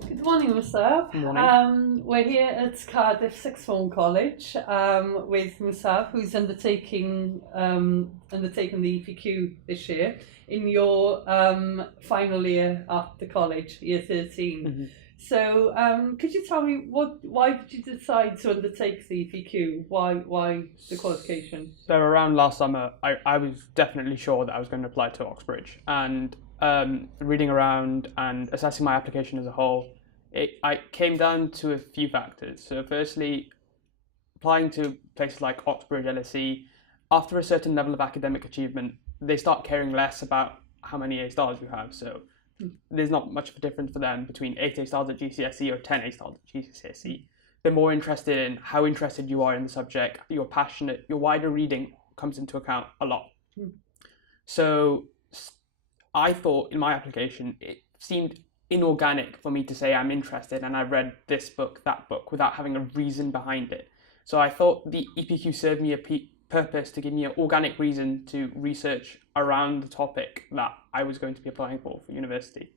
Good morning, Musiab. Good morning. We're here at Cardiff Sixth Form College with Musiab, who's undertaken the EPQ this year in your final year at the college, year 13. Mm-hmm. So, could you tell me why did you decide to undertake the EPQ? Why the qualification? So around last summer, I was definitely sure that I was going to apply to Oxbridge, and reading around and assessing my application as a whole, I came down to a few factors. So firstly, applying to places like Oxbridge, LSE, after a certain level of academic achievement, they start caring less about how many A stars you have. So there's not much of a difference for them between 8 A stars at GCSE or 10 A stars at GCSE. They're more interested in how interested you are in the subject, you're passionate, your wider reading comes into account a lot. So I thought in my application, it seemed inorganic for me to say I'm interested and I read this book, that book, without having a reason behind it. So I thought the EPQ served me a purpose to give me an organic reason to research around the topic that I was going to be applying for university.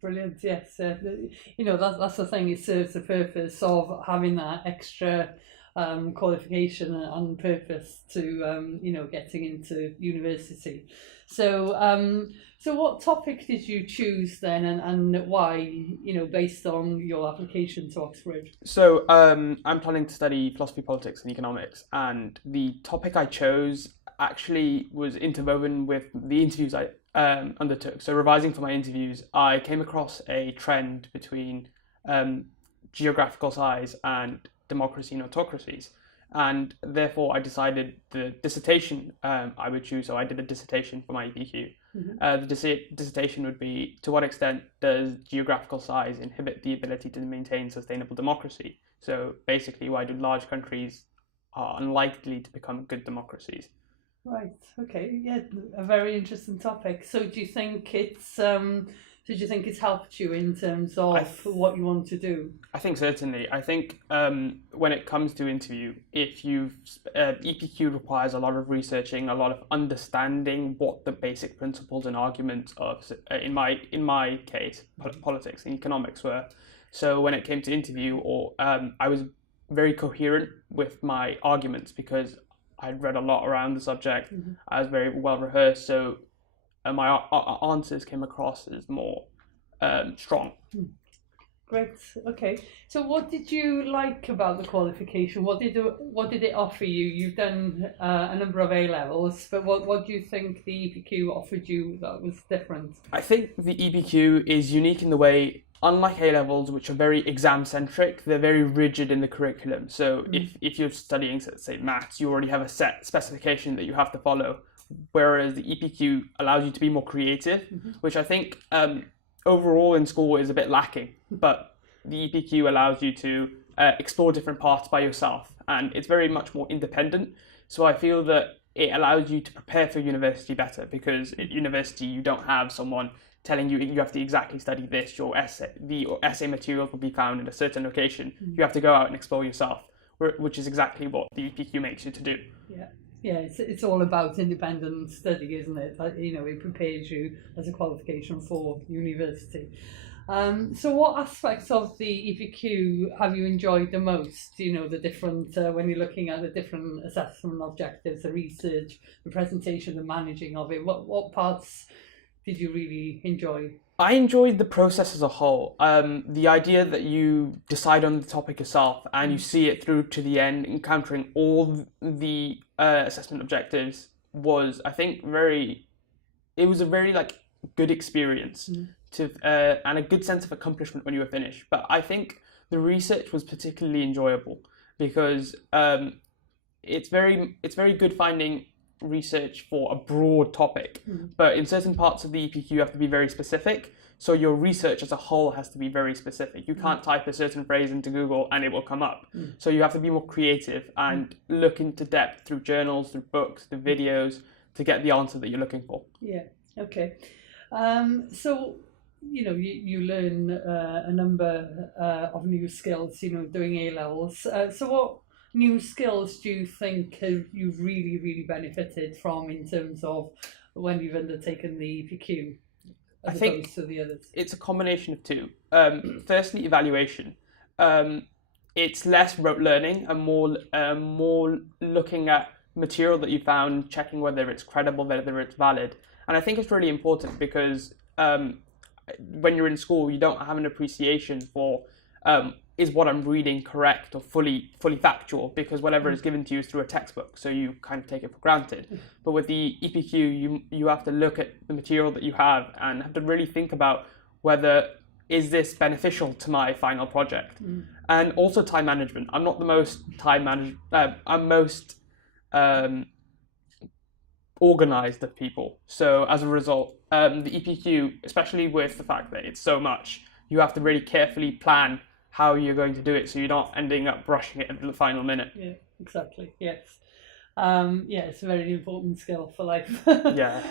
Brilliant, yes. That's the thing, it serves the purpose of having that extra qualification and purpose to, getting into university. So what topic did you choose then and why, based on your application to Oxford? So I'm planning to study philosophy, politics and economics, and the topic I chose actually was interwoven with the interviews I undertook. So revising for my interviews, I came across a trend between geographical size and democracy and autocracies. And therefore, I decided the dissertation I would choose. So I did a dissertation for my EPQ. Mm-hmm. The dissertation would be, to what extent does geographical size inhibit the ability to maintain sustainable democracy? So basically, why do large countries are unlikely to become good democracies? Right. Okay. Yeah. A very interesting topic. So, do you think it's helped you in terms of what you want to do? I think certainly. I think when it comes to interview, if you've EPQ requires a lot of researching, a lot of understanding what the basic principles and arguments of, in my case, politics and economics were. So when it came to interview, I was very coherent with my arguments because I'd read a lot around the subject. Mm-hmm. I was very well rehearsed, so my answers came across as more strong. Great. Okay. So, what did you like about the qualification? What did it offer you? You've done a number of A levels, but what do you think the EPQ offered you that was different? I think the EPQ is unique in the way, unlike A levels, which are very exam centric, they're very rigid in the curriculum. So if you're studying, say, maths, you already have a set specification that you have to follow. Whereas the EPQ allows you to be more creative, which I think overall in school is a bit lacking. But the EPQ allows you to explore different paths by yourself, and it's very much more independent. So I feel that it allows you to prepare for university better, because at university you don't have someone telling you you have to exactly study this. Your essay materials will be found in a certain location. You have to go out and explore yourself, which is exactly what the EPQ makes you to do. Yeah. Yeah, it's all about independent study, isn't it? It prepares you as a qualification for university. So what aspects of the EPQ have you enjoyed the most? The different, when you're looking at the different assessment objectives, the research, the presentation, the managing of it, what parts did you really enjoy? I enjoyed the process as a whole. The idea that you decide on the topic yourself and you see it through to the end, encountering all the assessment objectives was, I think, it was a very good experience and a good sense of accomplishment when you were finished. But I think the research was particularly enjoyable because it's very good finding research for a broad topic, but in certain parts of the EPQ you have to be very specific, so your research as a whole has to be very specific. You can't type a certain phrase into Google and it will come up. So you have to be more creative and look into depth through journals, through books, through videos to get the answer that you're looking for. Yeah. Okay. So you learn a number of new skills doing A levels. So what new skills do you think you've really benefited from in terms of when you've undertaken the EPQ? as I think opposed to the others? it's a combination of two. Firstly, evaluation. It's less rote learning and more looking at material that you found, checking whether it's credible, whether it's valid. And I think it's really important because when you're in school, you don't have an appreciation for is what I'm reading correct or fully factual, because whatever is given to you is through a textbook, so you kind of take it for granted. But with the EPQ, you have to look at the material that you have and have to really think about whether is this beneficial to my final project. And also time management. I'm not the most I'm most organized of people. So as a result, the EPQ, especially with the fact that it's so much, you have to really carefully plan how you're going to do it, so you're not ending up rushing it at the final minute. Yeah, exactly. Yes. Yeah, it's a very important skill for life. Yeah.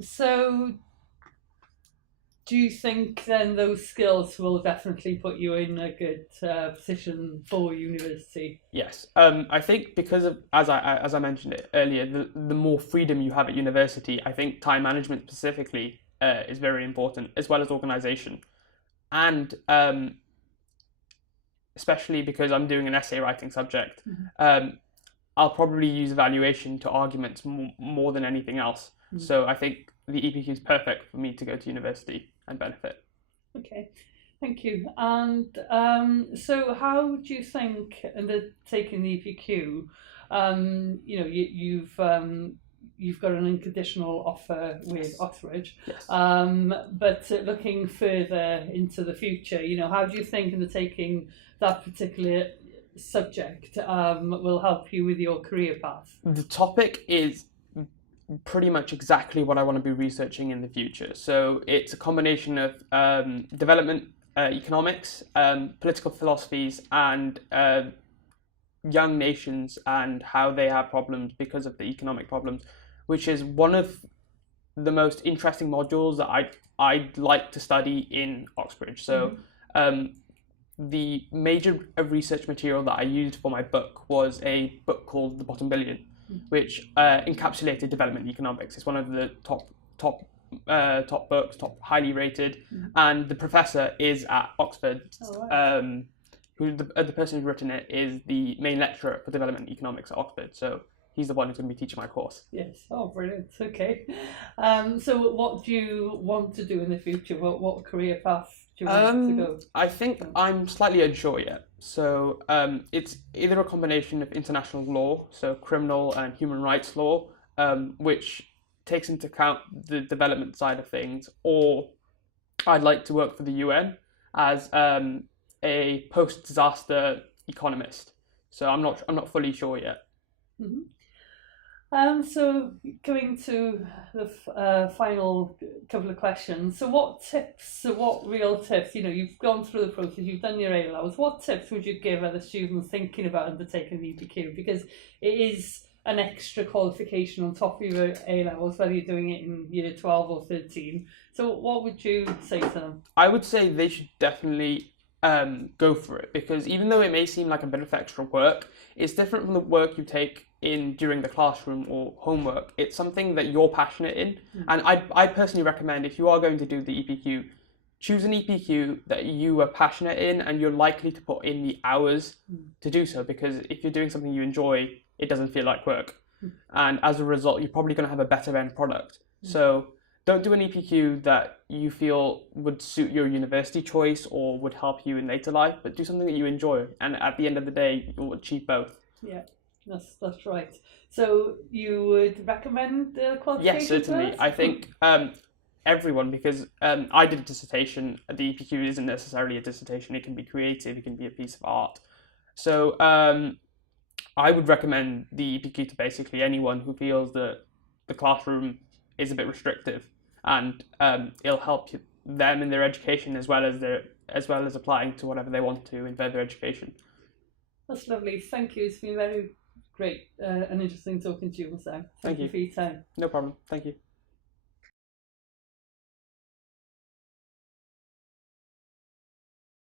So do you think then those skills will definitely put you in a good position for university? Yes. I think because of, as I mentioned it earlier, the more freedom you have at university, I think time management specifically is very important, as well as organisation. And especially because I'm doing an essay writing subject, I'll probably use evaluation to arguments more than anything else. So I think the EPQ is perfect for me to go to university and benefit. Okay, thank you. And so how do you think, undertaking the EPQ, you've got an unconditional offer with Oxbridge, yes. But looking further into the future, how do you think undertaking that particular subject will help you with your career path? The topic is pretty much exactly what I want to be researching in the future. So it's a combination of development economics, political philosophies, and young nations and how they have problems because of the economic problems, which is one of the most interesting modules that I'd like to study in Oxbridge. So the major research material that I used for my book was a book called The Bottom Billion, which encapsulated development economics. It's one of the top books, top highly rated, and the professor is at Oxford. Who the person who's written it is the main lecturer for development economics at Oxford. So he's the one who's going to be teaching my course. Yes. Oh, brilliant. Okay. So what do you want to do in the future? What career path do you want to go? I think I'm slightly unsure yet. So it's either a combination of international law, so criminal and human rights law, which takes into account the development side of things, or I'd like to work for the UN as a post-disaster economist. So I'm not fully sure yet. So coming to the final couple of questions. So what real tips, you've gone through the process, you've done your A-levels, what tips would you give other students thinking about undertaking the EPQ? Because it is an extra qualification on top of your A-levels, whether you're doing it in year 12 or 13. So what would you say to them? I would say they should definitely go for it, because even though it may seem like a bit of extra work, it's different from the work you take in during the classroom or homework. It's something that you're passionate in, and I personally recommend, if you are going to do the EPQ, choose an EPQ that you are passionate in and you're likely to put in the hours to do so, because if you're doing something you enjoy, it doesn't feel like work, and as a result you're probably going to have a better end product. So don't do an EPQ that you feel would suit your university choice or would help you in later life, but do something that you enjoy, and at the end of the day you'll achieve both. Yeah, that's right. So you would recommend the qualification? Yes, certainly. I think everyone, because I did a dissertation. The EPQ isn't necessarily a dissertation. It can be creative. It can be a piece of art. So I would recommend the EPQ to basically anyone who feels that the classroom is a bit restrictive, and it'll help them in their education as well as applying to whatever they want to in further education. That's lovely. Thank you. It's been very great and interesting talking to you, Musiab. Thank you for your time. No problem. Thank you.